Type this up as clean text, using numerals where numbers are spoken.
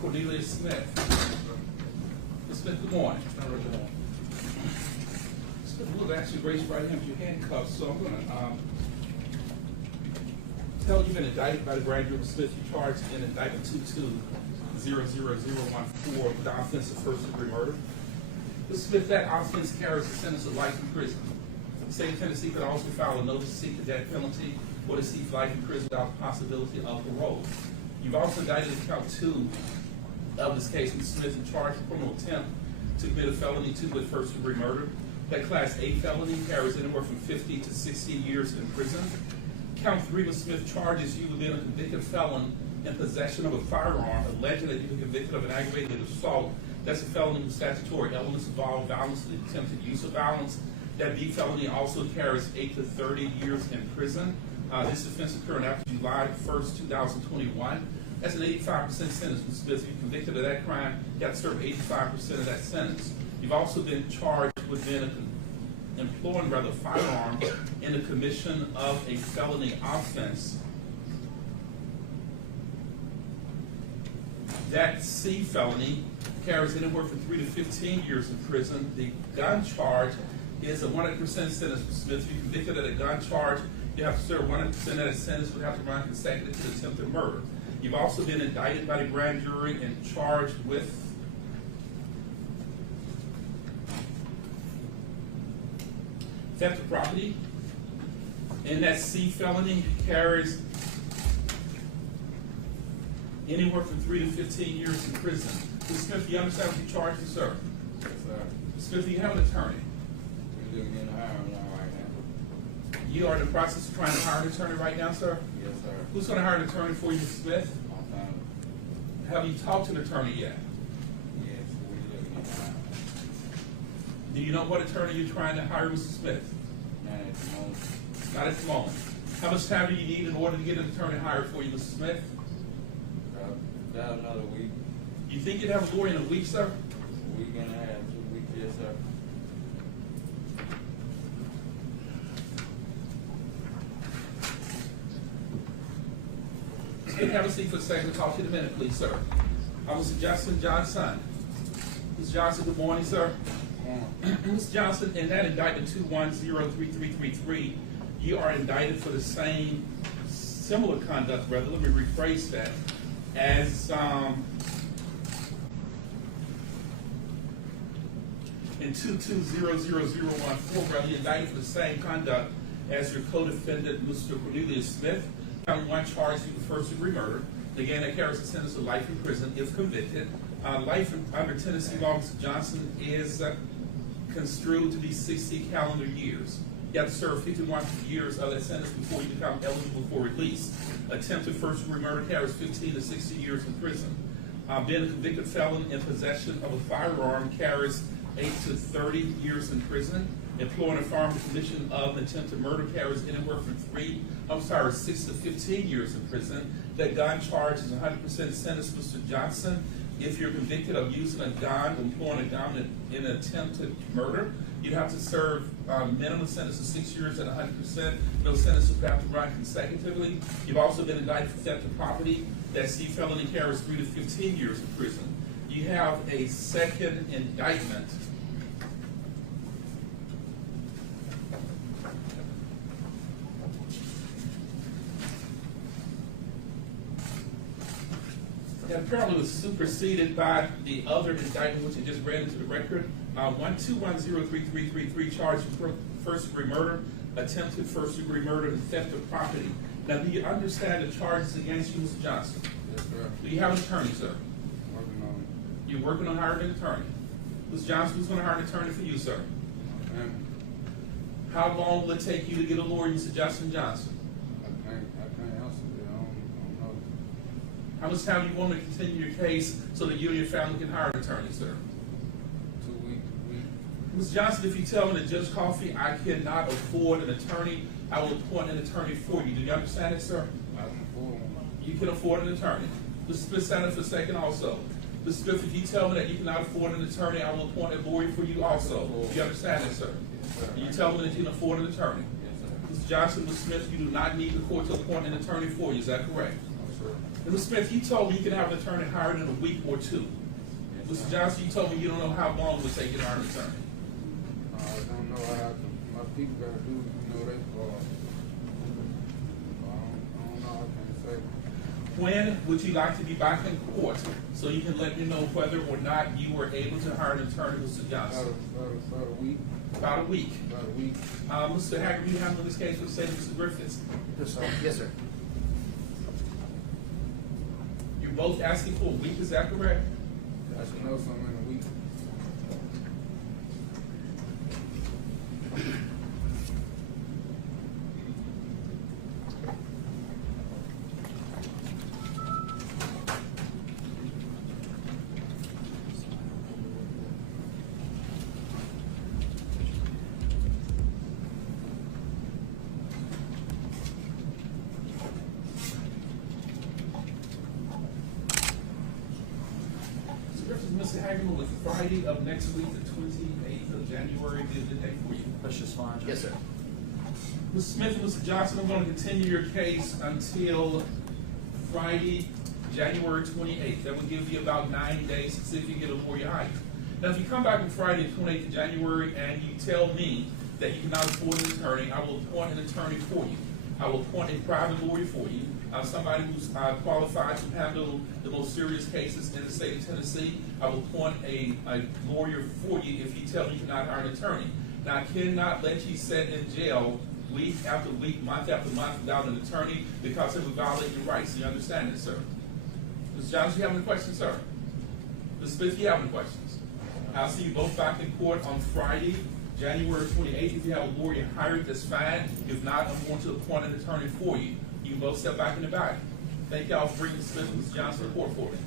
Cornelius Smith. Mr. Smith, good morning. Smith, we'll actually raise your right hand with your handcuffs, so I'm going to tell you've been indicted by the grand jury of Smith. You charged in indictment 22-00014 with the offense of first-degree murder. Mr. Smith, that offense carries a sentence of life in prison. The state of Tennessee could also file a notice to seek the death penalty or to seek life in prison without the possibility of parole. You've also indicted in count 2 of this case, Mr. Smith, in charge of criminal attempt to commit a felony 2 with first-degree murder. That Class A felony carries anywhere from 50 to 60 years in prison. Count 3, Mr. Smith, charges you with being a convicted felon in possession of a firearm, alleging that you've been convicted of an aggravated assault. That's a felony with statutory elements involved violence and attempted use of violence. That B felony also carries 8 to 30 years in prison. This offense occurred after July 1st, 2021. That's an 85% sentence, Mr. Smith. If you're convicted of that crime, you have to serve 85% of that sentence. You've also been charged with being employing firearms in the commission of a felony offense. That C felony carries anywhere from 3 to 15 years in prison. The gun charge is a 100% sentence, Mr. Smith. If you're convicted of a gun charge, you have to serve 100% of that sentence would have to run consecutive to attempted murder. You've also been indicted by the grand jury and charged with theft of property. And that C felony carries anywhere from 3 to 15 years in prison. Mr. Smith, do you understand what you're charged with, sir? Yes, sir. Mr. Smith, do you have an attorney? We're looking in the hiring one right now. You are in the process of trying to hire an attorney right now, sir? Yes, sir. Who's going to hire an attorney for you, Mr. Smith? My family. Have you talked to an attorney yet? Yes, we're looking in the hiring. Do you know what attorney you're trying to hire, Mr. Smith? Not at the moment. Not at the moment. How much time do you need in order to get an attorney hired for you, Mr. Smith? About another week. You think you'd have a lawyer in a week, sir? A week and a half, 2 weeks, yes, sir. Have a seat for a second. Talk to you in a minute, please, sir. Mr. Justin Johnson. Mr. Johnson, good morning, sir. Mr. Johnson, in that indictment 2103333, you are indicted for the same similar conduct, brother. Let me rephrase that. As in 22-00014, brother, you're indicted for the same conduct as your co-defendant, Mr. Cornelius Smith. Count 1 charged you with first-degree murder. Again, that carries a sentence of life in prison if convicted. Life under Tennessee law, Mr. Johnson, is construed to be 60 calendar years. You have to serve 51 years of that sentence before you become eligible for release. Attempted first-degree murder carries 15 to 60 years in prison. Being a convicted felon in possession of a firearm carries 8 to 30 years in prison. Employing a firearm in the commission of attempted murder carries anywhere from 6 to 15 years in prison. That gun charge is 100% sentence, Mr. Johnson. If you're convicted of using a gun, employing a gun in attempted murder, you'd have to serve minimum sentence of 6 years at 100%. Those sentences would have to run consecutively. You've also been indicted for theft of property. That C felony carries 3 to 15 years in prison. You have a second indictment. That apparently was superseded by the other indictment, which I just read into the record. 121-03333 charged for first-degree murder, attempted first-degree murder, and theft of property. Now, do you understand the charges against you, Mr. Johnson? Yes, sir. Do you have an attorney, sir? Working on it. You're working on hiring an attorney. Mr. Johnson, who's going to hire an attorney for you, sir? My family. How long will it take you to get a lawyer, Mr. Justin Johnson? I can't answer that. I don't know. How much time do you want to continue your case so that you and your family can hire an attorney, sir? 2 weeks. Ms. Johnson, if you tell me that Judge Coffey, I cannot afford an attorney, I will appoint an attorney for you. Do you understand it, sir? I can afford one. You can afford an attorney. Mr. Smith, stand up for a second also. Mr. Smith, if you tell me that you cannot afford an attorney, I will appoint a lawyer for you also. Do you understand it, sir? Yes, sir. You tell me that you can afford an attorney. Yes, sir. Mr. Johnson, Mr. Smith, you do not need the court to appoint an attorney for you. Is that correct? No, sir. And Mr. Smith, you told me you can have an attorney hired in a week or two. Mr. Johnson, you told me you don't know how long it would take you to hire an attorney. I don't know how my people gotta do, they, I don't know, I can't say. When would you like to be back in court so you can let me know whether or not you were able to hire an attorney, Mr. Johnson? About a week. About a week. About a week. Mr. Hager, you handle this case with the state of Mr. Griffiths. Yes, sir. Yes, sir. You're both asking for a week, is that correct? I should know something in a week. Mr. Hagerman, with Friday of next week, the 28th of January, be a good day for you? That's just fine, Judge. Yes, sir. Mr. Smith and Mr. Johnson, I'm going to continue your case until Friday, January 28th. That will give you about 9 days to see if you can get a lawyer hired. Now, if you come back on Friday, the 28th of January, and you tell me that you cannot afford an attorney, I will appoint an attorney for you. I will appoint a private lawyer for you, somebody who's qualified to handle the most serious cases in the state of Tennessee. I will appoint a lawyer for you if you tell me you cannot hire an attorney. Now, I cannot let you sit in jail week after week, month after month without an attorney because it would violate your rights. You understand this, sir? Mr. Johnson, you have any questions, sir? Mr. Smith, you have any questions? I'll see you both back in court on Friday, January 28th. If you have a lawyer hired, that's fine. If not, I'm going to appoint an attorney for you. You can both step back in the back. Thank y'all for bringing Mr. Smith and Mr. Johnson to court for me.